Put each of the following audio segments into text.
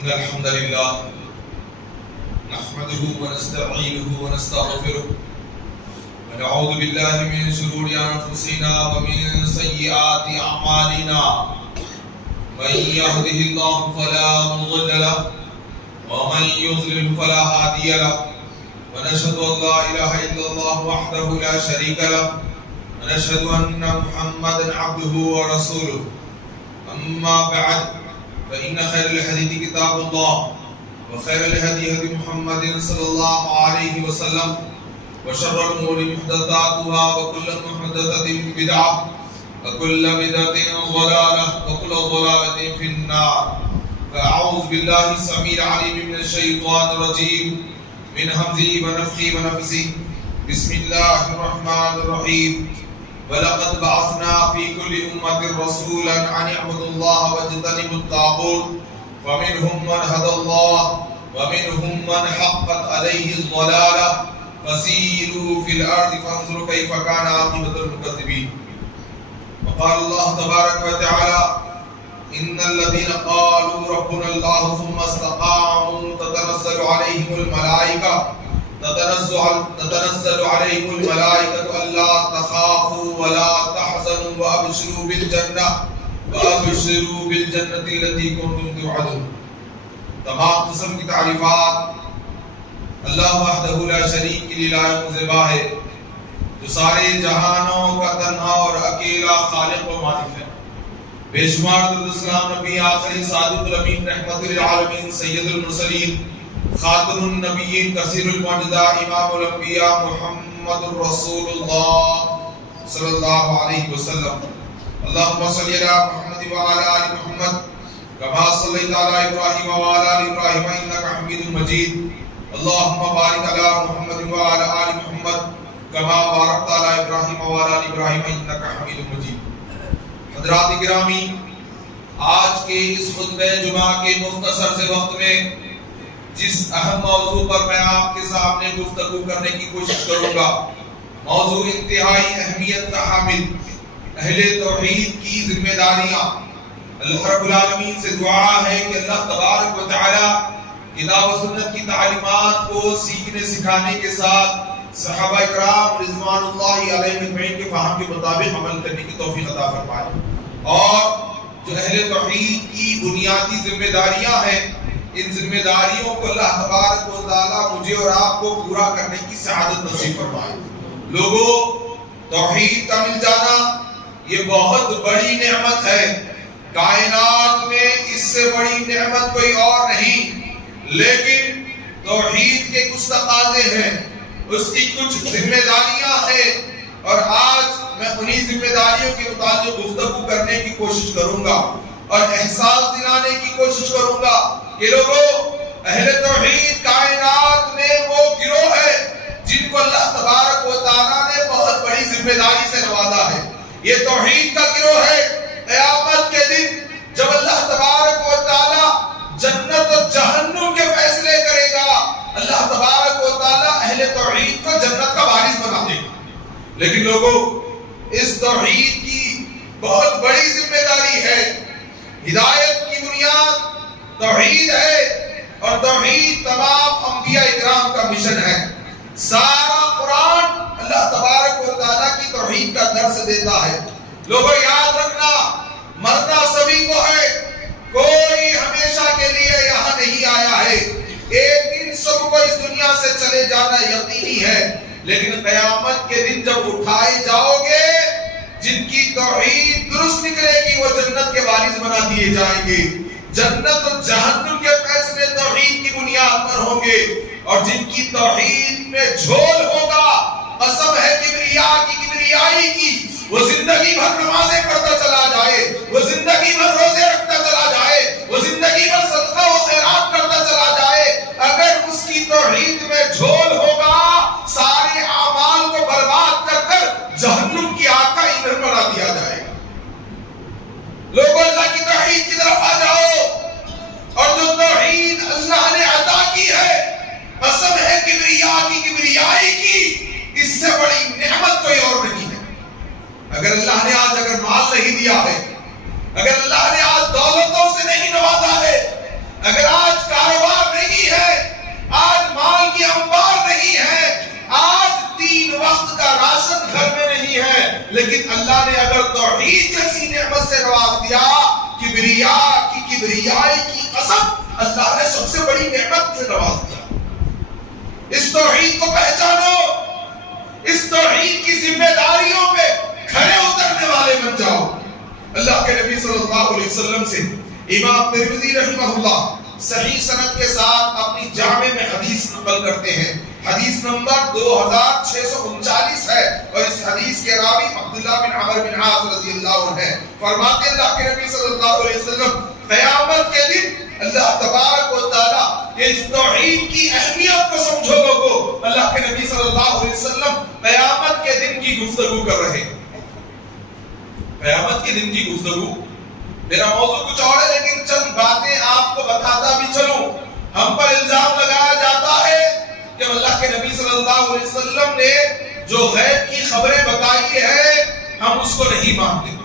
إن الحمد لله نحمده ونستعينه ونستغفره ونعوذ بالله من شرور أنفسنا ومن سيئات أعمالنا من يهده الله فلا مضل له ومن يضلل فلا هادي له ونشهد أن لا إله إلا الله وحده لا شريك له ونشهد أن محمدا عبده ورسوله أما بعد فإن خير الحديث كتاب الله وخير الهدي هدي محمد صلى الله عليه وسلم وشر الأمور محدثاتها وكل محدثة بدعة وكل بدعة ضلالة وكل ضلالة في النار. فأعوذ بالله السميع العليم من الشيطان الرجيم من همزه ونفخه ونفثه. بسم الله الرحمن الرحيم. ولقد بعثنا في كل أمة رسولا أن اعبدوا الله واجتنبوا الطاغوت فمنهم من هدى الله ومنهم من حقت عليه الضلالة فسيروا في الأرض فانظروا كيف كان عاقبة المكذبين. وقال الله تبارك وتعالى إن الذين قالوا ربنا الله ثم استقاموا تتنزل عليهم الملائكة ألا تخافوا ولا تحزنوا وأبشروا بالجنة التي كنتم توعدون. تمام قسم کی تعریفات اللہ وحدہ لا شریک کی لائق زبا ہے جو سارے جہانوں کا تنہا اور اکیلا خالق و مالک ہے. بے شمار درود السلام نبی آخری صادق الامین رحمت للعالمین سید المرسلین خاتم النبیین کثیر المعجزات امام الانبیاء محمد رسول اللہ صلی اللہ علیہ وسلم. اللہم صلی علی محمد وعلی آل محمد کما صلیت علی ابراہیم وعلی آل ابراہیم انکا حمید مجید. اللہم بارک علی محمد وعلی آل محمد کما بارکت علی ابراہیم وعلی آل ابراہیم انکا حمید مجید. حضرات گرامی، آج کے اس خطبہ جمعہ کے مختصر سے وقت میں جس اہم موضوع پر میں آپ کے سامنے گفتگو کرنے کی کوشش کروں گا، موضوع انتہائی اہمیت کا حامل اہل توحید کی ذمہ داریاں. اللہ رب العالمین سے دعا ہے کہ اللہ تبارک و تعالی کتاب و سنت کی تعلیمات کو سیکھنے سکھانے کے ساتھ صحابہ اکرام رضوان اللہ علیہم اجمعین کے فہم کے مطابق عمل کرنے کی توفیق عطا فرمائے. اور جو اہل توحید کی بنیادی ذمہ داریاں ہیں، ان ذمہ داریوں کو اللہ تبارک و تعالی مجھے اور آپ کو پورا کرنے کی سعادت نصیب فرمائے. لوگوں، توحید کا مل جانا یہ بہت بڑی نعمت ہے. کائنات میں اس سے بڑی نعمت کوئی اور نہیں. لیکن توحید کے کچھ تقاضے ہیں، اس کی کچھ ذمہ داریاں ہیں، اور آج میں انہی ذمہ داریوں کے متعلق گفتگو کرنے کی کوشش کروں گا اور احساس دلانے کی کوشش کروں گا کہ لوگوں، اہل توحید کائنات میں وہ گروہ ہے جن کو اللہ تبارک و تعالیٰ نے بہت بڑی ذمہ داری سے نوازا ہے. یہ توحید کا گروہ ہے. قیامت کے دن جب اللہ تبارک و تعالیٰ جنت و جہنم کے فیصلے کرے گا، اللہ تبارک و تعالیٰ اہل توحید کو جنت کا وارث بنا دے گا. لیکن لوگوں، اس توحید کی بہت بڑی ذمہ داری ہے. ہدایت کی بنیاد توحید ہے، اور توحید تمام انبیاء اکرام کا مشن ہے. سارا قرآن اللہ تبارک و تعالیٰ کی توحید کا درس دیتا ہے. لوگوں، یاد رکھنا، مرنا سبھی کو ہے، کوئی ہمیشہ کے لیے یہاں نہیں آیا ہے. ایک دن سب کو اس دنیا سے چلے جانا یقینی ہے. لیکن قیامت کے دن جب اٹھائے جاؤ گے، جن کی توحید درست نکلے گی وہ جنت کے وارث بنا دیے جائیں گے. جنت و جہنم کے فیصلے توحید کی بنیاد پر ہوں گے. اور جن کی توحید میں جھول ہوگا، قسم ہے کبریائی کی، وہ زندگی بھر نمازیں پڑھتا چلا جائے، وہ زندگی بھر روزے رکھتا چلا جائے، وہ زندگی بھر صدقہ و خیرات کرتا چلا جائے، اگر اس کی توحید میں جھول ہوگا، سارے اعمال کو برباد کر کر جہنم کی آگ کا ایندھن بنا دیا جائے گا. لوگوں، اللہ کی توحید کی طرف آ جاؤ. اور جو توحید اللہ نے عطا کی ہے، قسم ہے کبریائی کی، اس سے بڑی نعمت کوئی اور نہیں ہے. اگر اللہ نے آج مال نہیں دیا ہے، اگر اللہ نے آج دولتوں سے نہیں نوازا ہے، اگر آج خدائی کی قسم اللہ نے سب سے بڑی نعمت سے نواز دیا. اس توحید کو پہچانو, اس توحید کی ذمہ داریوں پہ کھڑے اترنے والے بن جاؤ. اللہ کے نبی صلی اللہ علیہ وسلم سے امام ترمذی رحمہ اللہ صحیح سند کے ساتھ اپنی جامع میں حدیث نقل کرتے ہیں. حدیث نمبر 2639 ہے اور اس حدیث کے راوی عبداللہ بن عمر بن عاص رضی اللہ عنہ ہیں. فرماتے ہیں اللہ کے نبی صلی اللہ علیہ وسلم قیامت کے دن اللہ تبارک و تعالی اس توحید کی اہمیت کو سمجھو لوگو. اللہ کے نبی صلی اللہ علیہ وسلم قیامت کے دن کی گفتگو کر رہے ہیں. قیامت کے دن کی گفتگو, میرا موضوع کچھ اور ہے لیکن چند باتیں آپ کو بتاتا بھی چلوں. ہم پر الزام لگایا جاتا ہے کہ اللہ کے نبی صلی اللہ علیہ وسلم نے جو غیب کی خبریں بتائی ہے ہم اس کو نہیں مانتے.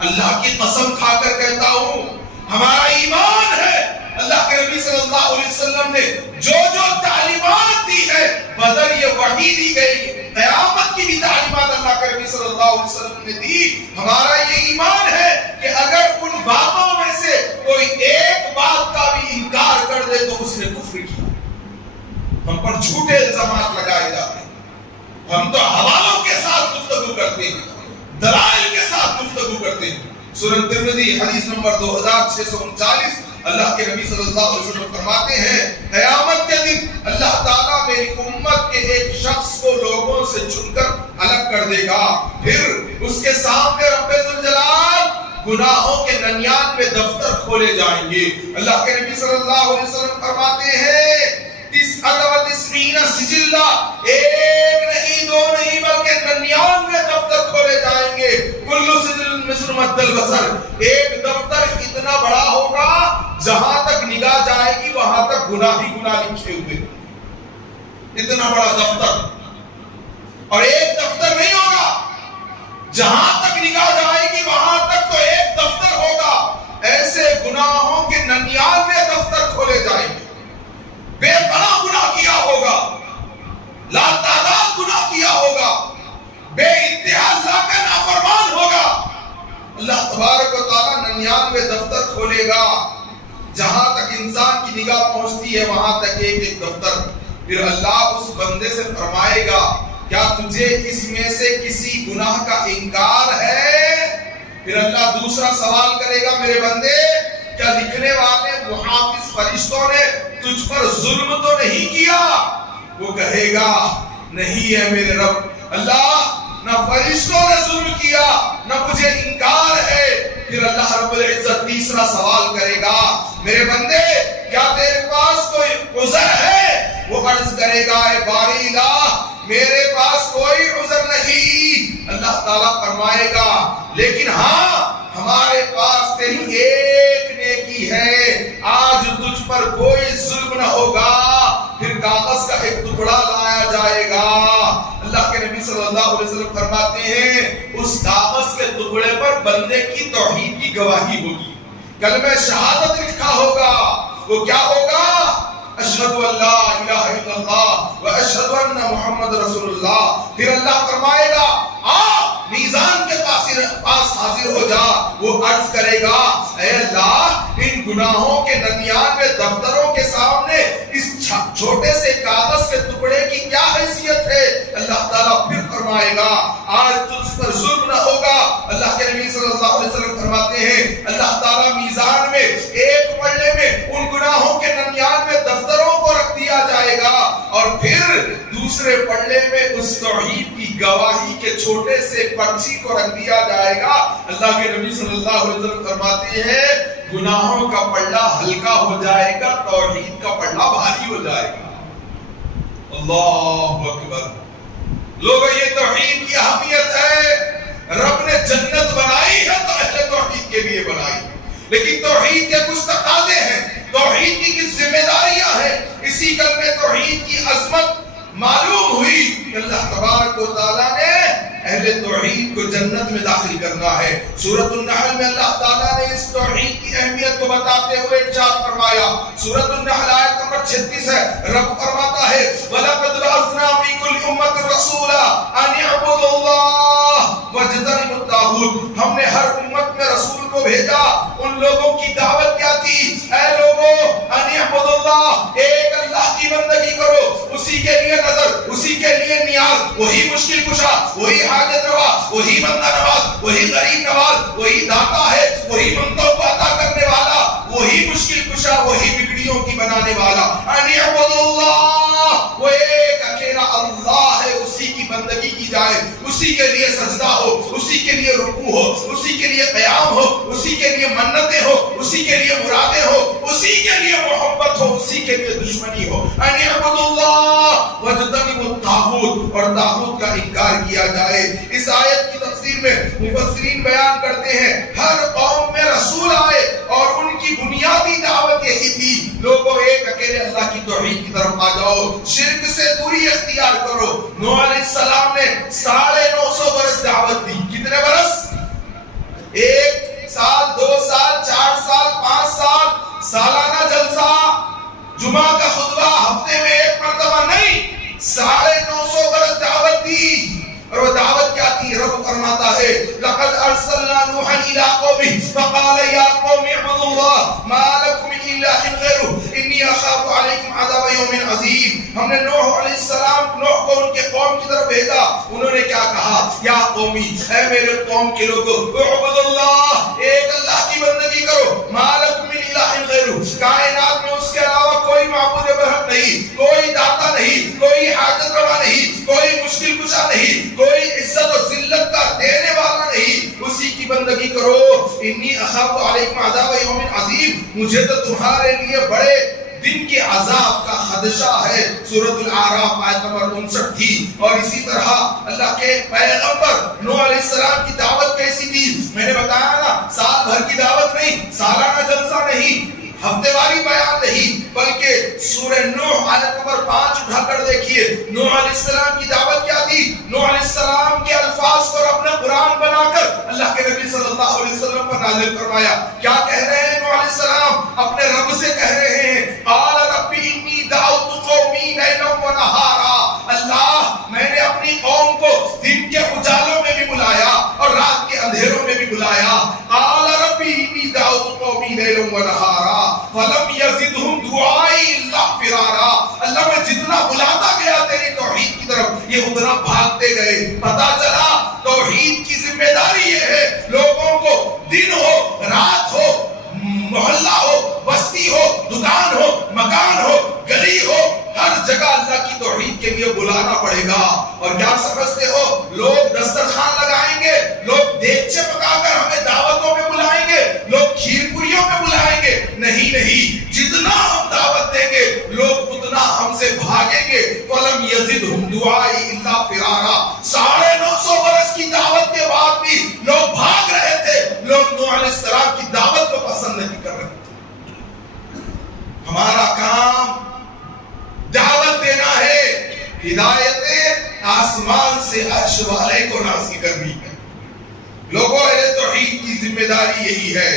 اللہ کی قسم کھا کر کہتا ہوں ہمارا ایمان ہے اللہ کے نبی صلی اللہ علیہ وسلم نے جو جو تعلیمات دی ہے بذریعہ وحی دی گئی, قیامت کی بھی تعلیمات اللہ کے نبی صلی اللہ علیہ وسلم نے دی. ہمارا یہ ایمان ہے کہ اگر ان باتوں میں سے کوئی ایک بات کا بھی انکار کر دے تو اس نے کفر کیا. ہم پر جھوٹے الزامات لگائے جاتے ہیں. ہم تو حوالوں کے ساتھ گفتگو کرتے ہیں, دلائل کے ساتھ گفتگو کرتے ہیں. سنن ترمذی حدیث نمبر 2639 اللہ کے نبی صلی اللہ علیہ وسلم فرماتے ہیں قیامت کے دن اللہ تعالیٰ میری امت کے ایک شخص کو لوگوں سے چن کر الگ کر دے گا. پھر اس کے سامنے رب ذوالجلال گناہوں کے 99 دفتر کھولے جائیں گے. اللہ کے نبی صلی اللہ علیہ وسلم فرماتے ہیں 99 سجلہ, ایک نہیں دو نہیں بلکہ 99 دفتر کھولے جائیں گے. کل سجل مثل مد البصر, ایک دفتر اتنا بڑا ہوگا جہاں تک نگاہ جائے گی وہاں تک گناہ ہی گناہ لکھے ہوئے. اتنا بڑا دفتر, اور ایک دفتر نہیں ہوگا جہاں تک نگاہ جائے گی وہاں تک تو ایک دفتر ہوگا. ایسے گناہوں کے 99 دفتر کھولے جائیں گے. بے پناہ گناہ کیا ہوگا, لا تعداد گناہ کیا ہوگا, بے انتہا اللہ کا نافرمان ہوگا. اللہ تبارک و تعالیٰ 99 دفتر کھولے گا, جہاں تک انسان کی نگاہ پہنچتی ہے وہاں تک ایک ایک دفتر. پھر اللہ اس بندے سے فرمائے گا کیا تجھے اس میں سے کسی گناہ کا انکار ہے؟ پھر اللہ دوسرا سوال کرے گا میرے بندے کیا لکھنے والے محافظ فرشتوں نے تجھ پر ظلم تو نہیں کیا؟ وہ کہے گا نہیں ہے میرے رب. اللہ نہ فرشتوں نے ظلم کیا نہ مجھے انکار ہے. پھر اللہ رب العزت تیسرا سوال کرے گا میرے بندے کیا تیرے پاس کوئی عذر ہے؟ وہ عرض کرے گا اے باری الہ میرے پاس کوئی عذر نہیں. اللہ تعالیٰ فرمائے گا لیکن ہاں ہمارے پاس تیری ایک نیکی ہے, آج تجھ پر کوئی ظلم نہ ہوگا. پھر کاغذ کا ایک ٹکڑا لایا جائے گا. اللہ کے نبی صلی اللہ علیہ وسلم فرماتے ہیں اس کاغذ کے ٹکڑے پر بندے کی توحید کی گواہی ہوگی, کلمہ شہادت لکھا ہوگا. وہ کیا ہوگا؟ اشہد ان لا الہ الا اللہ و اشہد ان محمد رسول اللہ. پھر اللہ فرمائے گا میزان کے پاس حاضر ہو جا. وہ عرض کرے گا اے اللہ ان گناہوں کے 99 دفتروں کے سامنے اس چھوٹے سے کاغذ کے ٹکڑے کی کیا حیثیت ہے؟ اللہ تعالیٰ پھر فرمائے گا آج تجھ پر ظلم نہ ہوگا. اللہ کے نبی صلی اللہ علیہ وسلم فرماتے ہیں اللہ تعالیٰ میزان میں ایک پلڑے میں ان گناہوں کے 99 دفتروں کو رکھ دیا جائے گا اور پھر دوسرے پلڑے میں اس توحید کی گواہی کے چھوٹے سے پرچی کو رکھ دیا جائے گا. اللہ کے نبی صلی اللہ علیہ وسلم فرماتے ہیں گناہوں کا پلڑا ہلکا ہو جائے گا, توحید کا پلڑا بھاری ہو جائے گا. اللہ اکبر. لوگوں یہ توحید کی اہمیت ہے. رب نے جنت بنائی ہے تو اہل توحید کے لیے بنائی, لیکن توحید کے کچھ تقاضے ہیں, توحید کی کچھ ذمہ داریاں ہیں. اسی کلمہ توحید کی عظمت معلوم ہوئی کہ اللہ تبارک و تعالیٰ نے اہل توحید کو جنت میں داخل کرنا ہے. سورۃ النحل میں اللہ تعالیٰ نے اس توحید کی اہمیت کو بتاتے ہوئے ارشاد فرمایا. سورۃ النحل آیت نمبر 36 ہے. رب فرماتا ہے وَلَقَدْ بَعَثْنَا فِي كُلِّ أُمَّةٍ رَسُولًا أَنِ اعْبُدُوا اللَّهَ وَاجْتَنِبُوا الطَّاغُوتَ. ہم نے ہر امت میں رسول کو بھیجا ان لوگوں کی دعوت کیا تھی؟ اے لوگوں ان اعبدوا اللہ، ایک اللہ کی بندگی کرو، اسی کے لیے نظر، اسی کے لیے نیاز، وہی مشکل کشا، وہی حاجت روا، وہی بندہ نواز، وہی غریب نواز، وہی داتا ہے، وہی منتوں کو عطا کرنے والا، وہی مشکل کشا، وہی بگڑیوں کی بنانے والا۔ ان اعبدوا اللہ، وہ ایک اکیلا اللہ ہے، اسی کی بندگی کی جائے، اسی کے لیے سجدہ ہو، اسی کے لیے رکوع ہو، اسی کے لیے قیام ہو، اسی کے لیے منتیں ہو، اسی کے لیے مرادیں ہو، اسی کے لیے محبت ہو، اسی کے لیے دشمنی ہو۔ ان اعبدوا اللہ واجتنبوا الطاغوت، اور طاغوت کا انکار کیا جائے۔ اس آیت کی تفسیر میں مفسرین بیان کرتے ہیں ہر قوم میں رسول آئے اور ان کی بنیادی دعوت یہی تھی، لوگوں ایک اکیلے اللہ کی توحید کی طرف آ جاؤ، شرک سے دوری اختیار کرو۔ نوح علیہ السلام نے 950 برس دعوت دی۔ کتنے برس؟ 1 سال، 2 سال، 4 سال، 5 سال، سالانہ جلسہ، جمعہ کا خطبہ ہفتے میں 1 مرتبہ نہیں، 950 برس دعوت دی۔ اور وہ دعوت کیا تھی؟ رب فرماتا ہے لقد ارسلنا نوحا الى قومه فقال يا قوم اعبدوا الله ما لكم من اله غيره اني اخاف عليكم عذاب يوم عظيم۔ ہم نے نوح علیہ السلام کو ان کے قوم کی طرف بھیجا، انہوں نے کیا کہا؟ یا قومی، اے میرے قوم کے لوگوں، اعبدوا اللہ، ایک اللہ کی بندگی کرو، ما لكم من اله غيره، کائنات میں اس کے علاوہ کوئی معبود برحق نہیں، کوئی داتا نہیں، کوئی حاجت روا نہیں، کوئی مشکل کشا نہیں، کوئی عزت و ذلت کا دینے والا نہیں، اسی کی بندگی کرو۔ انی اخاف علیکم عذاب یوم عظیم، مجھے تو تمہارے لیے بڑے دن کے عذاب کا خدشہ ہے۔ سورۃ الاعراف آیت نمبر 59 تھی۔ اور اسی طرح اللہ کے پیغمبر نوح علیہ السلام کی دعوت کیسی تھی؟ میں نے بتایا نا، سال بھر کی دعوت نہیں، سالانہ جلسہ نہیں، ہفتے واری بیان نہیں، بلکہ سورہ نوح آیت نمبر 5 اٹھا کر دیکھیے۔ نوح علیہ السلام کی دعوت کیا تھی؟ نوح علیہ السلام کے الفاظ کو اپنا قرآن بنا کر اللہ کے نبی صلی اللہ علیہ وسلم پر نازل فرمایا۔ کیا کہہ رہے ہیں نوح علیہ السلام؟ اپنے رب سے کہہ رہے ہیں قال رب انی دعوت قومی لیلا ونہارا، اللہ میں نے اپنی قوم کو دن کے اجالوں میں بھی بلایا اور رات کے اندھیروں میں بھی بلایا۔ قال رب انی دعوت قومی لیلا ونہارا فلم یزدہم دعائی الا فرارا، اللہ میں جتنا بلاتا گیا تیری توحید کی طرف یہ اتنا بھاگتے گئے۔ پتا چلا توحید کی ذمہ داری یہ ہے، لوگوں کو دن ہو، رات ہو، محلہ ہو، بستی ہو، دکان ہو، مکان ہو، گلی ہو، ہر جگہ اللہ کی توحید کے لیے بلانا پڑے گا۔ اور کیا سمجھتے ہو لوگ دسترخوان لگائیں گے، لوگ دیگچے پکا کر ہمیں دعوتوں میں بلائیں گے، لوگ کھیر پوریوں میں بلائیں گے؟ نہیں، جتنا ہم دعوت دیں گے لوگ اتنا ہم سے بھاگیں گے۔ فلم یزدہم دعائی الا فرارا، 950 برس کی دعوت کے بعد بھی لوگ بھاگ رہے تھے، لوگ نوح علیہ السلام کی دعوت کو پسند نہیں کر رہے تھے۔ ہمارا کام دعوت دینا ہے، ہدایت آسمان سے عرش والے کو نازل کرنی ہے۔ لوگوں اہل توحید کی ذمہ داری یہی ہے۔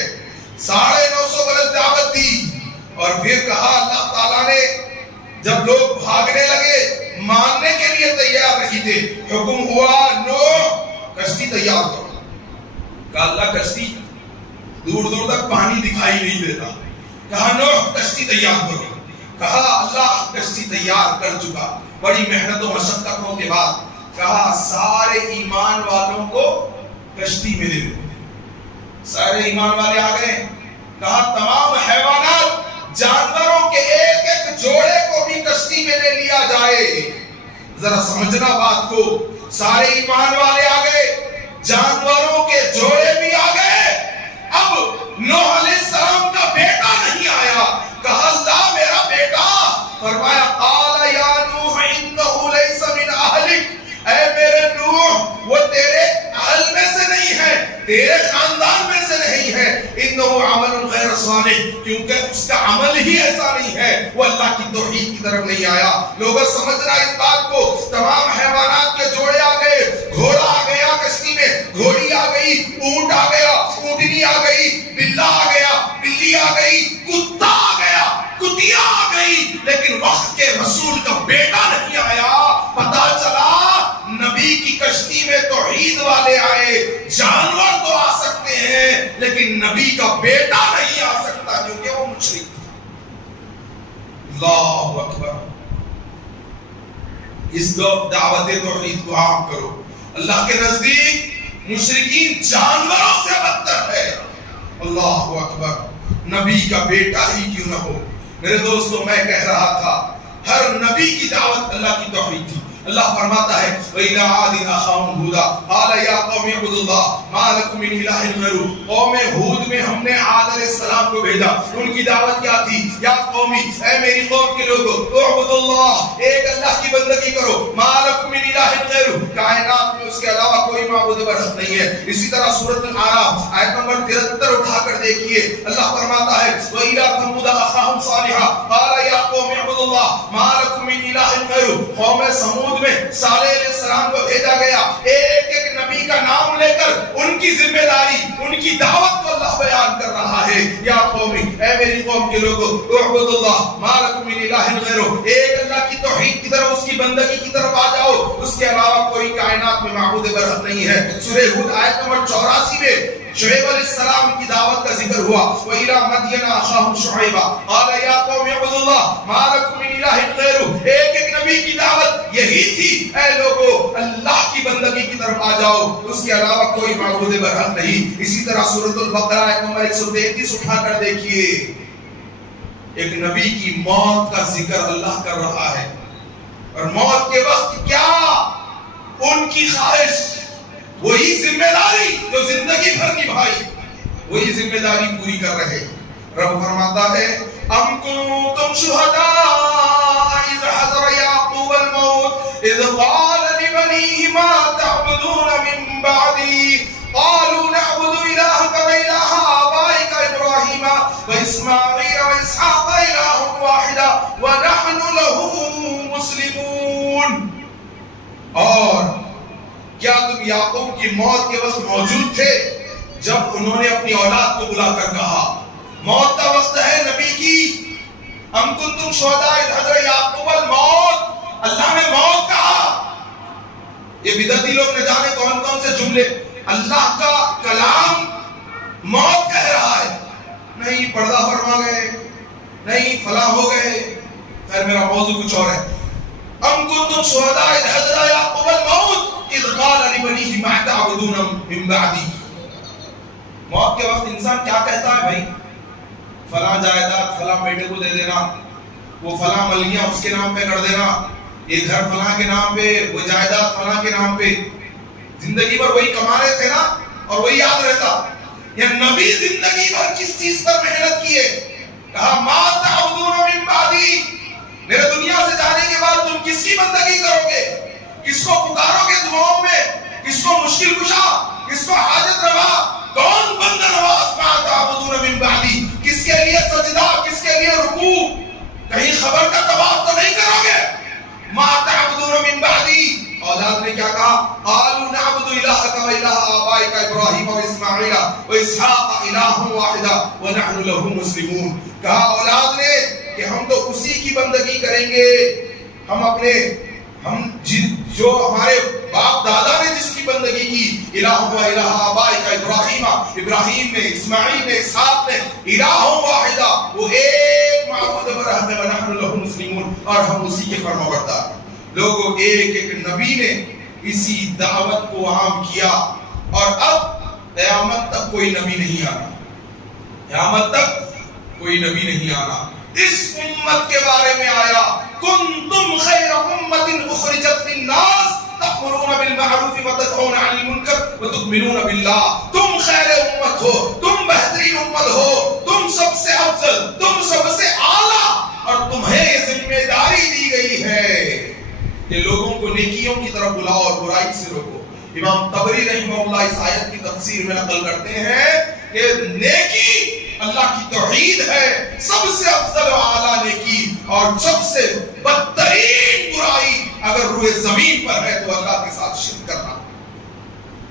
950 برس دعوت دی اور پھر کہا اللہ تعالیٰ نے جب لوگ بھاگنے لگے، ماننے کے لیے تیار نہیں تھے، حکم ہوا نوح کشتی تیار کرو۔ کہا اللہ کشتی، دور دور تک پانی دکھائی نہیں دیتا، کہا نوح کشتی تیار کرو۔ کہا اللہ کشتی تیار کر چکا، بڑی محنت و مشقتوں کے بعد کہا سارے ایمان والوں کو کشتی میں دے دو۔ سارے ایمان والے آ گئے، کہا تمام حیوانات، جانوروں کے ایک ایک جوڑے کو بھی کشتی میں لے لیا جائے۔ ذرا سمجھنا بات کو، سارے ایمان والے آ گئے، جانوروں کے جوڑے بھی آ گئے۔ اب نوح علیہ السلام کا بیٹا نہیں آیا، کہا اللہ میرا بیٹا، فرمایا قال یا نوح انہ لیس من اہلک، اے میرے نوح وہ تیرے اہل میں سے نہیں ہے، تیرے خاندان میں سے نہیں ہے، انہ عمل غیر صالح، کیونکہ اس کا عمل ہی ایسا نہیں ہے، وہ اللہ کی توحید کی طرف نہیں آیا۔ لوگوں سمجھنا اس بات کو، تمام حیوانات کے جوڑے آ گئے، گھوڑا آ گیا کشتی میں، گھوڑی آ گئی، اونٹ آ گیا، اونٹنی آ گئی، بلا آ گیا، بلی آ گئی، کتا آ گیا، کتیا آ گئی، لیکن وقت کے رسول کا بیٹا نہیں آیا۔ پتا چلا نبی کی کشتی میں توحید والے آئے، جانور تو آ سکتے ہیں لیکن نبی کا بیٹا نہیں آ سکتا کیونکہ وہ مشرک تھا۔ اللہ اکبر۔ اس دعوت توحید کو عام کرو۔ اللہ کے نزدیک مشرکین جانوروں سے بدتر ہے۔ اللہ اکبر۔ نبی کا بیٹا ہی کیوں نہ ہو۔ میرے دوستوں، میں کہہ رہا تھا ہر نبی کی دعوت اللہ کی توحید تھی۔ اللہ فرماتا ہے وَإِلَىٰ عَادٍ أَخَاهُمْ هُودًا قَالَ يَا قَوْمِ اعْبُدُوا اللَّهَ مَا لَكُم مِّنْ إِلَٰهٍ غَيْرُهُ۔ قوم ہود میں ہم نے عاد علیہ السلام کو بھیجا، ان کی دعوت کیا تھی؟ یا قومی، اے میری قوم کے لوگو، اعبدوا اللہ، ایک اللہ کی بندگی کرو، ما لکم من الہ غیرہ، کائنات میں اس کے علاوہ کوئی معبود برحق نہیں ہے۔ اسی طرح سورۃ الاعراف آیت نمبر 73 اٹھا کر دیکھیے، اللہ فرماتا ہے وَإِلَىٰ ثَمُودَ أَخَاهُمْ صَالِحًا قَالَ يَا قَوْمِ اعْبُدُوا اللَّهَ مَا لَكُم مِّنْ إِلَٰهٍ غَيْرُهُ۔ قوم سمود میں صالح علیہ السلام کو بھیجا گیا، ایک ایک نبی کا نام لے کر ان کی ذمہ داری، ان کی دعوت کو اللہ بیان کر رہا ہے۔ یا قومی، اے میری قوم کے لوگوں، اعبدوا اللہ ما لکم من الہ غیرہ، ایک اللہ کی توحید کی طرف، اس کی بندگی کی طرف آ جاؤ، اس کے علاوہ کوئی کائنات میں معبود برحق نہیں ہے۔ سورہ ہود آیت نمبر 84 میں شعیب علیہ السلام کی دعوت کا ذکر ہوا، وَإِلَىٰ مَدْيَنَ أَخَاهُمْ شُعَيْبًا قَالَ يَا قَوْمِ اعْبُدُوا اللَّهَ مَا لَكُم مِّنْ إِلَٰهٍ غَيْرُهُ، ایک ایک نبی کی دعوت یہی تھی، اے لوگو اللہ کی بندگی کی طرف آ جاؤ، اس کے علاوہ کوئی معبود برحق نہیں۔ اسی طرح سورۃ البقرہ آیت نمبر 133 اٹھا کر دیکھیے، ایک نبی کی موت کا ذکر اللہ کر رہا ہے، اور موت کے وقت کیا ان کی خواہش، وہی ذمہ داری جو زندگی بھر نبھائی، وہی ذمہ داری پوری کر رہے۔ رب فرماتا ہے ام کنتم شہداء اذ حضر یعقوب الموت اذ قال لبنیہ ما تعبدون من بعدی قالوا نعبد الہک والہ آبائک ابراہیم واسماعیل واسحاق الہ واحدا ونحن له مسلمون۔ اور کیا تم یعقوب کی موت کے وقت موجود تھے جب انہوں نے اپنی اولاد کو بلا کر کہا، موت کا وقت ہے نبی کی، ام کنتم شہداء اذ حضر یعقوب الموت، اللہ نے موت کہا۔ یہ بدعتی لوگ نہ جانے کون کون سے جملے اللہ کا کلام موت کہہ رہا ہے، نہیں پردہ فرما گئے، نہیں فلاں ہو گئے، خیر میرا موضوع کچھ اور ہے۔ ام کنتم شہداء اذ حضر یعقوب الموت اذ قال لبنیہ ما تعبدون من بعدی۔ موت کے وقت انسان کیا کہتا ہے؟ بھائی فلاں جائیداد فلاں بیٹے کو دے دینا، وہ فلاں ملکیاں اس کے نام پہ کر دینا، یہ گھر فلاں کے نام پہ، وہ جائیداد فلاں کے نام پہ۔ زندگی بھر وہی کما رہے تھے نا، اور وہی یاد رہتا۔ یا نبی زندگی بھر کس چیز پر محنت کیے؟ کہا ما تعبدون من بعدی، میرے دنیا سے جانے کے بعد تم کس کی بندگی کرو گے؟ کس کو پکارو گے دعاؤں میں؟ کس کو مشکل کشا؟ کس کو حاجت روا؟ کون بندہ نواز ما تعبدون من بعدی؟ کس کے لیے سجدہ، کس کے لیے رکوع؟ کہیں خبر کا طواف تو نہیں کرو گے؟ ما تعبدون من بعدی۔ اولاد نے کیا کہا؟ قالوا نعبد الہک والہ آبائک ابراہیم واسماعیل واسحاق الہ واحدا ونحن له مسلمون۔ کہا اولاد نے کہ ہم تو اسی کی بندگی کریں گے، ہم جو ہمارے باپ دادا نے جس کی بندگی کی، الہ و الہ آبائک ابراہیم، ابراہیم نے، اسماعیل نے، اسحاق نے، الہ واحدہ، وہ ایک معبود برحق ہے، ونحن له مسلمون، اور ہم اسی کے فرمانبردار۔ لوگوں ایک ایک نبی نے اسی دعوت کو عام کیا، اور اب قیامت تک کوئی نبی نہیں آنا، قیامت تک کوئی نبی نہیں آنا۔ اس امت کے بارے میں آیا کنتم خیر امت اخرجت للناس تأمرون بالمعروف وتنهون عن المنکر وتؤمنون باللہ، تم خیر امت ہو، تم بہترین امت ہو، تم سب سے افضل، تم سب سے اعلیٰ، اور تمہیں یہ ذمہ داری دی گئی ہے کہ لوگوں کو نیکیوں کی طرف بلاؤ اور برائی سے روکو۔ امام طبری رحمہ اللہ اس آیت کی تفسیر میں نقل کرتے ہیں کہ نیکی اللہ کی توحید ہے، سب سے افضل و اعلیٰ نیکی، اور سب سے بدترین برائی اگر روئے زمین پر ہے تو اللہ کے ساتھ شرک کرنا۔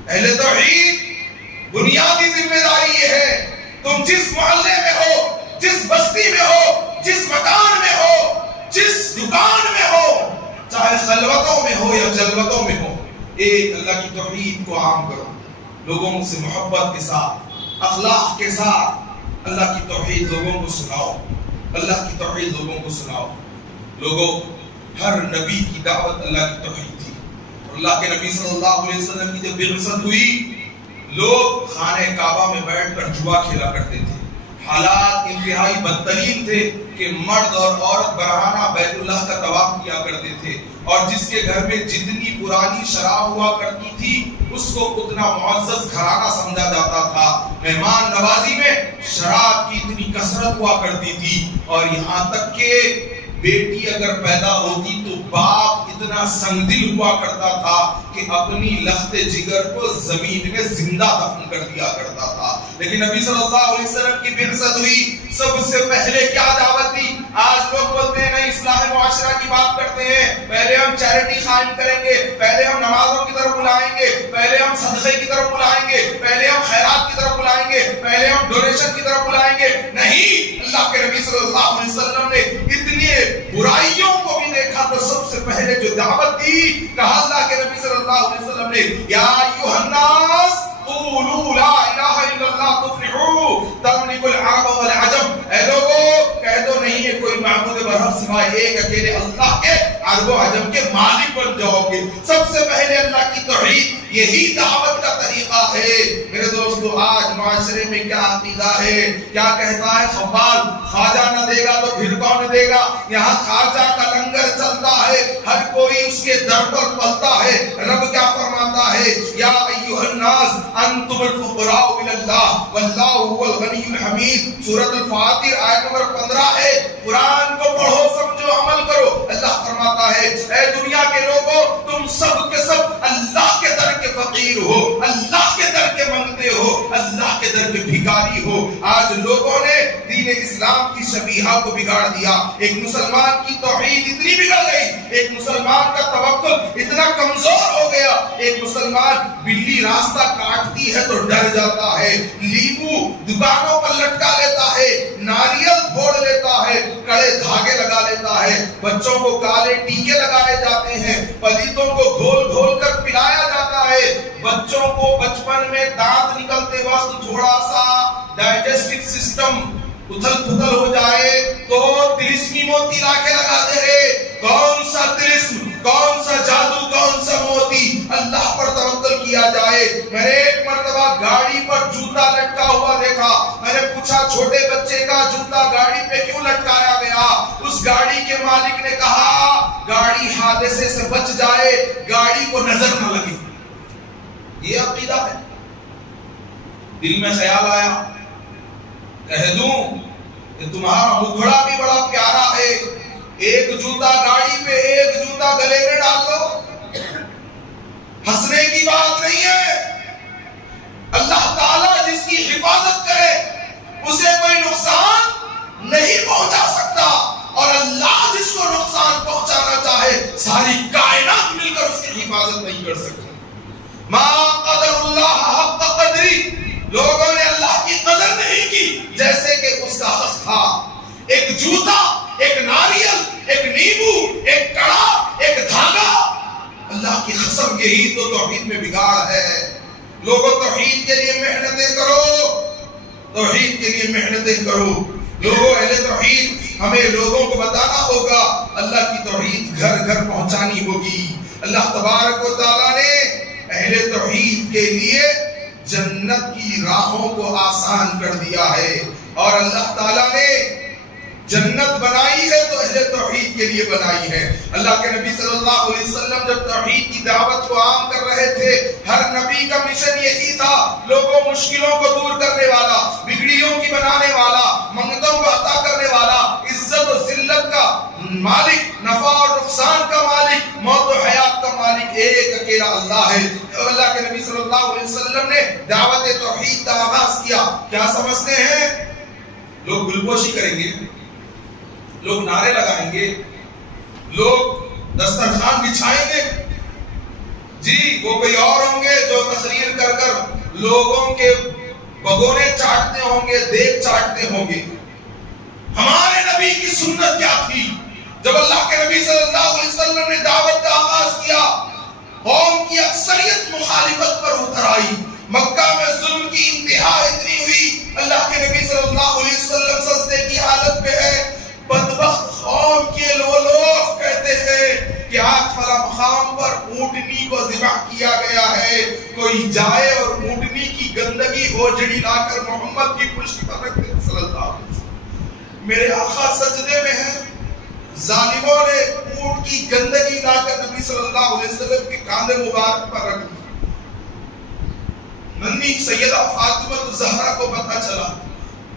اہل توحید بنیادی ذمہ داری یہ ہے، تم جس محلے میں ہو، جس بستی میں ہو، جس مکان میں ہو، جس دکان میں ہو، چاہے خلوتوں میں ہو یا جلوتوں میں ہو، ایک اللہ کی توحید کو عام کرو، لوگوں سے محبت کے ساتھ اخلاق کے ساتھ اللہ کی توحید لوگوں کو سناؤ، اللہ کی توحید لوگوں کو سناؤ۔ لوگوں، ہر نبی کی دعوت اللہ کی توحید تھی، اور اللہ کے نبی صلی اللہ علیہ وسلم کی جب بعثت ہوئی، لوگ خانہ کعبہ میں بیٹھ کر جوا کھیلا کرتے تھے۔ حالات انتہائی بدترین تھے کہ مرد اور عورت برہنہ بیت اللہ کا طواف کیا کرتے تھے، اور جس کے گھر میں جتنی پرانی شراب ہوا کرتی تھی اس کو اتنا معزز گھرانہ سمجھا جاتا تھا۔ مہمان نوازی میں شراب کی اتنی کثرت ہوا کرتی تھی، اور یہاں تک کہ بیٹی اگر پیدا ہوتی تو باپ اتنا سنگدل ہوا کرتا تھا کہ اپنی لخت جگر کو زمین میں زندہ دفن کر دیا کرتا تھا۔ لیکن نبی صلی اللہ علیہ وسلم کی بعثت ہوئی، سب سے پہلے کیا دعوت دی؟ آج لوگ بولتے ہیں نہیں، اصلاح معاشرہ کی بات کرتے ہیں، پہلے ہم چیریٹی قائم کریں گے، پہلے ہم نمازوں کی طرف بلائیں گے، پہلے ہم صدقے کی طرف بلائیں گے، پہلے ہم خیرات کی طرف بلائیں گے، پہلے ہم ڈونیشن کی طرف بلائیں گے۔ نہیں، اللہ کے نبی صلی اللہ علیہ وسلم نے اتنی برائیوں کو بھی دیکھا تو سب سے پہلے جو دعوت دی، کہا اللہ کے نبی صلی اللہ علیہ وسلم نے، یا ایھا الناس قولوا لا الہ الا اللہ تفلحوا تملک العرب والعجم۔ اے لوگو، کہہ دو نہیں ہے کوئی معبود برحق سوائے ایک اکیلے اللہ کے، عرب و عجم کے مالک بن جاؤ گے۔ سب سے پہلے اللہ کی توحید، یہی دعوت کا طریقہ ہے۔ میرے دوستو، آج معاشرے میں کیا عقیدہ ہے؟ کیا کہتا ہے خبال، خواجہ نہ دے گا تو پھر کون دے گا؟ یہاں خواجہ کا لنگر چلتا ہے، ہر کوئی اس کے در پر پلتا ہے۔ رب کیا فرماتا ہے؟ یا ایھا الناس انتم الفقراء الی اللہ واللہ هو الغنی الحمید۔ سورۃ الفاتر آیت نمبر 15 ہے۔ قرآن کو پڑھو، سمجھو، عمل کرو۔ اللہ فرماتا ہے، اے دنیا کے لوگوں، تم سب کے سب اللہ کے در کے فقیر ہو، اللہ کے در کے منگتے ہو، اللہ کے در کے بھکاری ہو۔ آج لوگوں نے دین اسلام کی شبیہہ کو بگاڑ دیا۔ ایک مسلمان کی توحید اتنی بگڑ گئی، ایک مسلمان کا توکل اتنا کمزور ہو گیا، ایک مسلمان بلی راستہ کاٹتی ہے تو ڈر جاتا ہے، لیمو دکانوں پر لٹکا لیتا ہے، ناریل پھوڑ لیتا ہے، کڑے دھاگے لگا لیتا ہے، بچوں کو کالے ٹیکے لگائے جاتے ہیں، پلیتوں کو گھول گھول کر پلایا جاتا ہے۔ بچوں کو بچپن میں دانت نکلتے وقت تھوڑا سا ڈائجسٹو سسٹم اتھل پھتل ہو جائے تو تلسمی موتی لا کے لگا دے رہے۔ کون سا تلسم، کون سا جادو، کون سا موتی؟ اللہ پر توکل کیا جائے۔ میں نے ایک مرتبہ گاڑی پر جوتا لٹکا ہوا دیکھا، میں نے پوچھا چھوٹے بچے کا جوتا گاڑی پہ کیوں لٹکایا گیا؟ اس گاڑی کے مالک نے کہا گاڑی حادثے سے بچ جائے، گاڑی کو نظر نہ لگے۔ یہ عقیدہ ہے۔ دل میں خیال آیا، کہہ دوں کہ تمہارا مکھڑا بھی بڑا پیارا ہے، ایک جوتا گاڑی پہ، ایک جوتا گلے میں ڈال دو، ہنسنے کی بات نہیں ہے۔ اللہ تعالیٰ جس کی حفاظت کرے اسے کوئی نقصان نہیں پہنچا سکتا، اور اللہ جس کو نقصان پہنچانا چاہے ساری کائنات مل کر اس کی حفاظت نہیں کر سکتی۔ ما قدر اللہ حق قدری، لوگوں نے اللہ کی قدر نہیں کی جیسے کہ اس کا حق تھا۔ ایک جوتا، ایک ناریل، ایک نیمبو، ایک کڑا، ایک دھاگا، اللہ کی قسم یہی تو توحید میں بگاڑ ہے۔ لوگوں توحید کے لیے محنتیں کرو، توحید کے لیے محنتیں کرو۔ لوگوں اہل توحید، ہمیں لوگوں کو بتانا ہوگا، اللہ کی توحید گھر گھر پہنچانی ہوگی۔ اللہ تبارک و تعالیٰ نے اہل توحید کے لیے جنت کی راہوں کو آسان کر دیا ہے، اور اللہ تعالیٰ نے جنت بنائی ہے تو اہل توحید کے لیے بنائی ہے۔ اللہ کے نبی صلی اللہ علیہ وسلم جب توحید کی دعوت کو عام کر رہے تھے، ہر نبی کا مشن یہی تھا، لوگوں مشکلوں کو دور کرنے والا، بگڑیوں کی بنانے والا، منگتوں کو عطا کرنے والا، عزت و ذلت کا مالک، نفع اور نقصان کا مالک، موت و حیات کا مالک ایک اکیلا اللہ ہے۔ اللہ کے نبی صلی اللہ علیہ وسلم نے دعوت توحید کا آغاز کیا۔ کیا سمجھتے ہیں؟ لوگ گلگوشی کریں گے، لوگ نعرے لگائیں گے، لوگ دسترخوان بچھائیں گے، جی وہ کوئی اور ہوں گے جو تقریر کر کر لوگوں کے بگونے چاٹتے ہوں گے، دیگ چاٹتے ہوں گے۔ ہمارے نبی کی سنت کیا تھی؟ جب اللہ کے نبی صلی اللہ علیہ وسلم نے دعوت کا آغاز کیا، قوم کی اکثریت مخالفت پر اتر آئی، مکہ میں ظلم کی انتہا اتنی ہوئی، اللہ کے نبی صلی اللہ علیہ وسلم سجدے کی حالت میں ہے، بدبخت قوم کے لوگ کہتے ہیں کہ آج فلاں مقام پر اونٹنی کو ذبح کیا گیا ہے، کوئی جائے اور اونٹنی کی گندگی اوجڑی لا کر محمد کی پشت پر رکھ دے صلی اللہ علیہ وسلم۔ میرے آقا سجدے میں ہیں، ظالموں نے اونٹ کی گندگی لا کر نبی صلی اللہ علیہ وسلم کے کاندھے مبارک پر رکھ دی۔ ننھی سیدہ فاطمہ الزہرا کو پتہ چلا،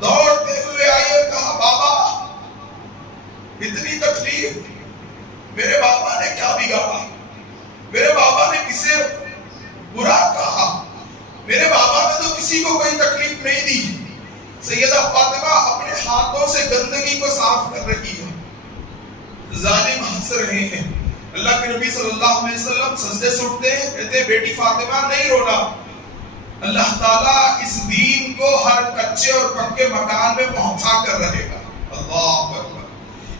دوڑتے ہوئے آئی اور کہا بابا اتنی تکلیف، میرے بابا نے کیا بگاڑا، میرے بابا نے کسے برا کہا، میرے بابا نے تو کسی کو کوئی تکلیف نہیں دی۔ سیدہ فاطمہ اپنے ہاتھوں سے گندگی کو صاف کر رہی ہے، ظالم ہنس رہے ہیں۔ اللہ کے نبی صلی اللہ علیہ وسلم سجدے سے اٹھتے ہیں، کہتے ہیں بیٹی فاطمہ نہیں رونا، اللہ تعالیٰ اس دین کو ہر کچے اور پکے مکان میں پہنچا کر رہے گا۔ اللہ اکبر۔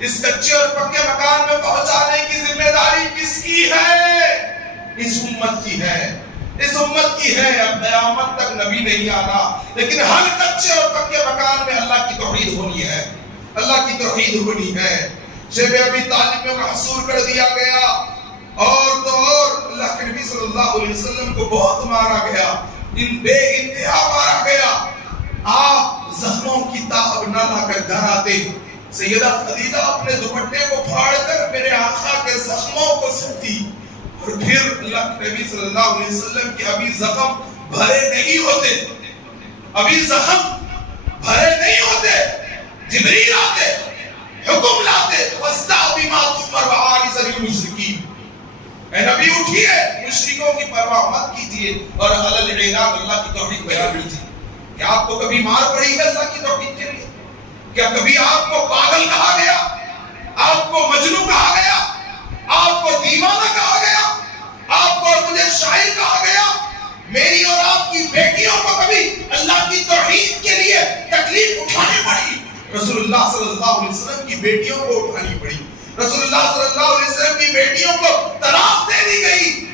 اس کچے اور پکے مکان میں پہنچانے کی ذمہ داری کس کی ہے؟ اس امت کی ہے، اس امت کی ہے۔ اب قیامت تک نبی نہیں آنا، لیکن ہر کچے اور پکے مکان میں اللہ کی توحید ہونی ہے، اللہ کی توحید ہونی ہے۔ شیب ابی طالب میں محصور کر دیا گیا، اور تو اور اللہ کے نبی صلی اللہ علیہ وسلم کو بہت مارا گیا، بے انتہا مارا گیا۔ آپ زخموں کی تاب نہ لا کر گھر آتے، سیدہ خدیجہ اپنے دوپٹے کو پھاڑ کر میرے آقا کے زخموں کو سنتی، اور پھر اللہ کے نبی صلی اللہ علیہ وسلم کے ابھی زخم بھرے نہیں ہوتے، ابھی زخم بھرے نہیں ہوتے، جبریل آتے، حکم لاتے، فَاسْتَعْ بِمَا تُؤْمَرُ وَأَعْرِضْ عَنِ الْمُشْرِكِينَ، اے نبی اٹھیے، مشرکوں کی پرواہ مت کیجیے اور علی الاعلان اللہ کی توحید بیان کیجیے۔ کیا آپ کو کبھی مار پڑی ہے اللہ کی توحید کے لیے؟ کیا کبھی آپ کو پاگل کہا گیا، آپ کو مجنون کہا گیا، آپ کو دیوانہ کہا گیا، آپ کو مجھے شاعر کہا گیا؟ میری اور آپ کی بیٹیوں کو کبھی اللہ کی توحید کے لیے تکلیف اٹھانی پڑی؟ رسول اللہ صلی اللہ علیہ وسلم کی بیٹیوں کو اٹھانی پڑی، رسول اللہ صلی اللہ علیہ وسلم کی بیٹیوں کو طلاق دے دی گئی،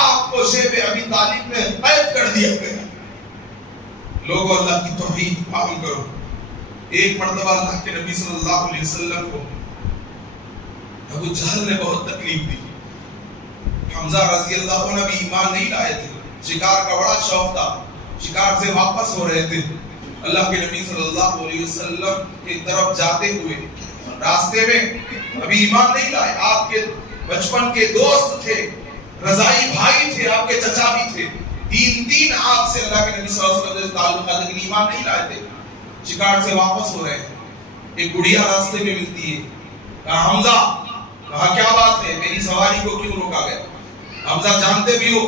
آپ کو شیب ابی طالب میں قید کر دیا گیا۔ لوگوں اللہ کی توحید پاگل کرو۔ ایک مرتبہ اللہ کے نبی صلی اللہ علیہ وسلم کو ابو جہل نے بہت تکلیف دی۔ حمزہ رضی اللہ عنہ بھی ایمان نہیں لائے تھے، شکار کا بڑا شوق تھا، شکار سے واپس ہو رہے تھے، اللہ کے نبی صلی اللہ علیہ وسلم کی طرف جاتے ہوئے راستے میں ابھی ایمان نہیں لائے، آپ کے بچپن کے دوست تھے، رضائی بھائی تھے، آپ کے چچا بھی تھے، تین آپ سے اللہ کے نبی صلی اللہ علیہ وسلم سے تعلق تھا، لیکن ایمان نہیں لائے تھے، شکار سے واپس ہو رہے ہیں۔ ایک بڑھیا راستے میں ملتی ہے، کہا حمزہ، کہا کیا بات ہے، میری سواری کو کیوں روکا گیا؟ حمزہ جانتے بھی ہو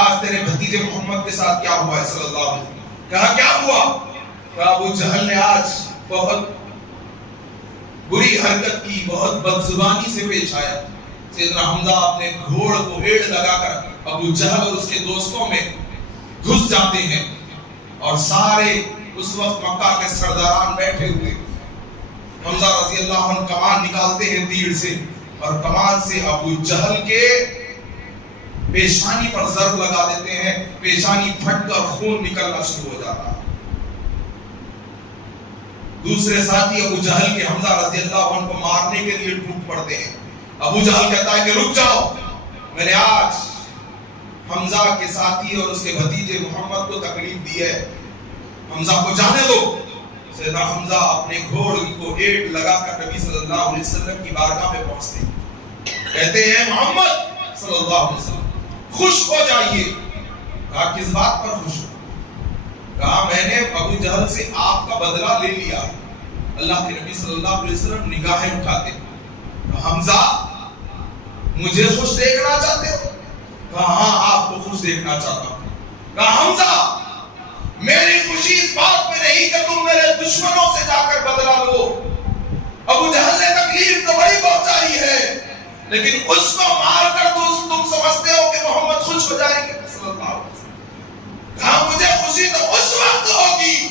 آج تیرے بھتیجے محمد کے ساتھ کیا ہوا ہے صلی اللہ علیہ وسلم؟ کہا کیا ہوا؟ کہا ابو جہل نے آج بہت بری حرکت کی، بہت بدزبانی سے پیش آیا۔ سیدنا حمزہ اپنے گھوڑ کو ایڑ لگا کر ابو جہل اور اس کے دوستوں میں گھس جاتے ہیں، اور سارے اس وقت مکہ کے سرداران بیٹھے ہوئے، حمزہ رضی اللہ عنہ کمان نکالتے ہیں تیر سے، اور کمان سے ابو جہل کے پیشانی پر ضرب لگا دیتے ہیں، پیشانی پھٹ کر خون نکلنا شروع ہو جاتا ہے۔ دوسرے ساتھی ابو جہل کے حمزہ رضی اللہ عنہ کو مارنے کے لیے ٹوٹ پڑتے ہیں۔ ابو جہل کہتا ہے کہ رک جاؤ، میں نے آج حمزہ کے ساتھی اور اس کے بھتیجے محمد کو تکلیف دی ہے، حمزہ کو جانے دو۔ سیدنا حمزہ اپنے گھوڑ کو ایٹ لگا کر نبی صلی اللہ علیہ وسلم کی بارگاہ میں پہنچتے ہیں، کہتے ہیں محمد صلی اللہ علیہ وسلم خوش ہو جائیے۔ کہا کس بات پر خوش ہو؟ کہا میں نے ابو جہل سے آپ کا بدلہ لے لیا۔ اللہ کے نبی صلی اللہ علیہ وسلم نگاہیں اٹھاتے، حمزہ مجھے خوش دیکھنا چاہتے ہو؟ کہا ہاں آپ کو خوش دیکھنا چاہتا ہوں۔ کہا حمزہ میری خوشی اس بات میں نہیں کہ تم میرے دشمنوں سے جا کر بدلہ لو، ابو جہل نے تکلیف تو بڑی پہنچائی ہے، لیکن اس کو مار کر تو تم سمجھتے ہو کہ محمد خوش ہو جائیں گے صلی اللہ علیہ وسلم۔ کہا مجھے خوشی تو اس وقت ہوگی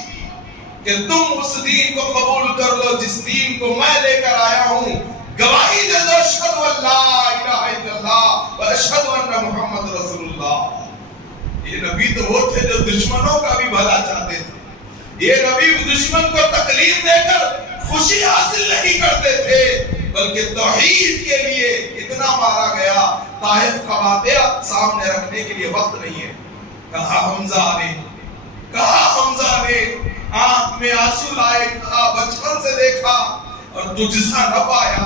کہ تم اس دین کو قبول کر لو جس دین کو میں لے کر آیا ہوں، گواہی دے دو اشہد ان لا الہ الا اللہ و اشہد ان محمد رسول اللہ۔ یہ نبی تو وہ تھے جو دشمنوں کا بھی بھلا چاہتے تھے. یہ نبی دشمن کو تکلیف دے کر خوشی حاصل نہیں کرتے تھے بلکہ توحید کے لیے اتنا مارا گیا. طائف کا واقعہ سامنے رکھنے کے لیے وقت نہیں ہے. کہا حمزہ نے آنکھ میں آنسو لائے, کہا بچپن سے دیکھا اور تجھ سا نہ پایا,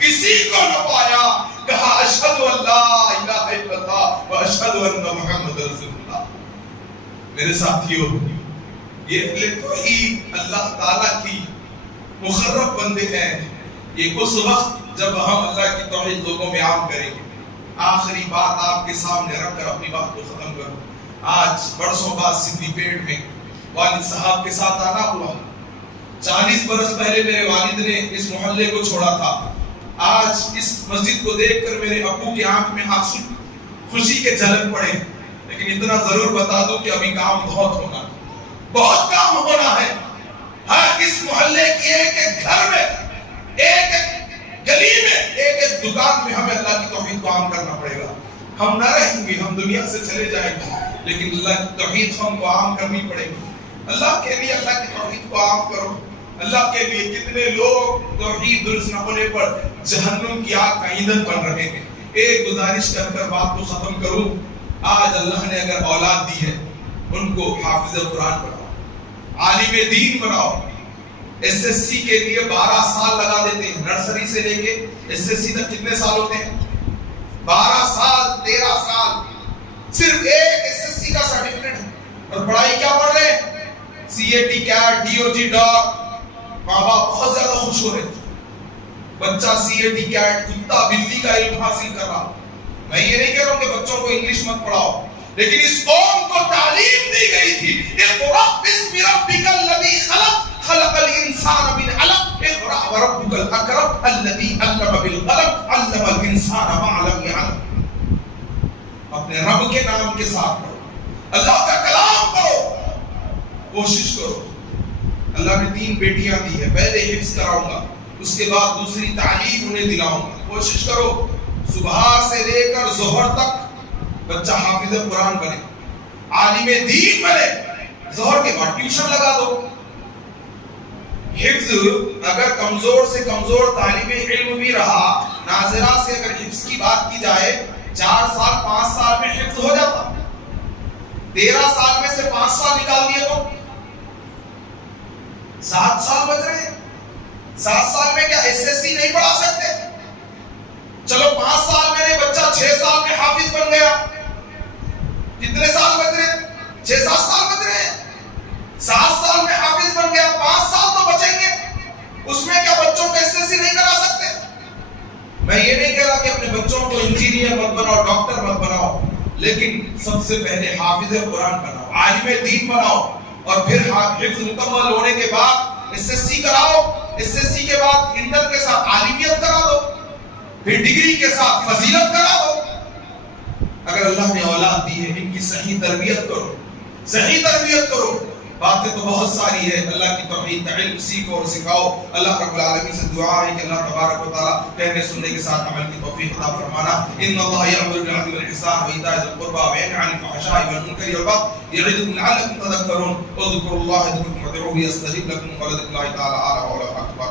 کسی کو نہ پایا. کہا اشہد ان لا الہ الا اللہ و اشہد ان محمد رسول اللہ. میرے ساتھیوں, یہ توحید اللہ تعالیٰ کی مخرب بندے ہیں. یہ اس وقت جب ہم اللہ کی توحید لوگوں میں عام کریں گے. آخری بات آپ کے سامنے رکھ کر اپنی بات کو ختم کروں. آج برسوں بعد سدھی پیڑ میں والد صاحب کے ساتھ آنا ہوا. 40 برس پہلے میرے والد نے اس محلے کو چھوڑا تھا. آج اس مسجد کو دیکھ کر میرے ابو کی آنکھ میں آنسو خوشی کے جھلک پڑے. لیکن اتنا ضرور بتا دوں کہ ابھی کام بہت کام ہونا ہے. ہاں, اس محلے کی ایک ایک گھر میں, ایک ایک گلی میں, ایک ایک دکان میں ہمیں اللہ کی توحید کو عام کرنا پڑے گا. ہم نہ رہیں گے, ہم دنیا سے چلے جائیں گے, لیکن اللہ کی توحید ہم کو عام کرنی پڑے گی. اللہ کے لیے اللہ کی توحید کو عام کرو. اللہ کے لیے کتنے لوگ توحید درست نہ ہونے پر جہنم کی آگ کا ایندھن بن رہے ہیں. ایک گزارش کر بات کو ختم کروں. آج اللہ نے اگر اولاد دی ہے, ان کو حافظ قرآن بناؤ, عالم دین بناؤ. SSC کے لیے 12 سال لگا دیتے ہیں. نرسری سے لے کے SSC تک کتنے سال ہوتے ہیں؟ 12 سال, 13 سال. صرف ایک SSC کا سرٹیفکیٹ ہے. اور پڑھائی کیا پڑھ رہے ہیں؟ CAT, CAT, DOG, DOC. ماں باپ بہت زیادہ خوش ہو رہے تھے. بچہ CAT, CAT, کتا بلی کا علم حاصل کر رہا. میں یہ نہیں کہہ رہا ہوں کہ بچوں کو انگلش مت پڑھاؤ, لیکن اس قوم کو تعلیم دی گئی تھی. اقرأ باسم ربک الذی خلق, خلق الانسان من علق, اقرأ وربک الاکرم الذی علم بالقلم, علم الانسان ما لم یعلم. اپنے رب کے نام کے ساتھ پڑھو, اللہ کا کلام پڑھو. کوشش کرو. اللہ نے 3 بیٹیاں دی ہے. پہلے حفظ کراؤں گا, اس کے بعد دوسری تعلیم انہیں دلاؤں گا. کوشش کرو صبح سے لے کر ظہر تک بچہ حافظ قرآن بنے, عالم دین بنے. ظہر کے بعد ٹیوشن لگا دو. حفظ اگر کمزور سے کمزور طالب علم بھی رہا, ناظرہ سے اگر حفظ کی بات کی جائے, 4 سال 5 سال میں حفظ ہو جاتا. 13 سال میں سے 5 سال نکال دیے تو 7 سال بچ رہے ہیں. 7 سال میں کیا SSC نہیں پڑھا سکتے؟ چلو 5 سال میں بچہ 6 سال میں حافظ بن گیا. کتنے سال بچ رہے ہیں؟ 6-7 سال بچ رہے ہیں. 7 سال میں حافظ بن گیا, 5 سال تو بچیں گے. اس میں کیا بچوں کو SSC نہیں کرا سکتے؟ میں یہ نہیں کہہ رہا کہ اپنے بچوں کو انجینئر مت بناؤ, ڈاکٹر مت بناؤ, لیکن سب سے پہلے حافظ قرآن بناؤ, عالم دین بناؤ. اور پھر حفظ مکمل ہونے کے بعد SSC کراؤ. SSC کے بعد انٹر کے ساتھ عالمیت کرا دو, پھر ڈگری کے ساتھ فضیلت کرا دو. اگر اللہ نے اولاد دی ہے, ان کی صحیح تربیت کرو, صحیح تربیت کرو. باتیں تو بہت ساری ہے. اللہ کی توحید کا علم سیکھو اور سکھاؤ. اللہ رب العالمین سے دعا ہے کہ اللہ تبارک و تعالیٰ کہنے سننے کے ساتھ عمل کی توفیق عطا فرمانا. ان اللہ یأمر بالعدل والإحسان وإیتاء ذی القربى وینہی عن الفحشاء والمنکر والبغی یعظکم لعلکم تذکرون. اذکروا اللہ یذکرکم وادعوہ یستجب لکم ولذکر اللہ تعالی اعلی و اکبر.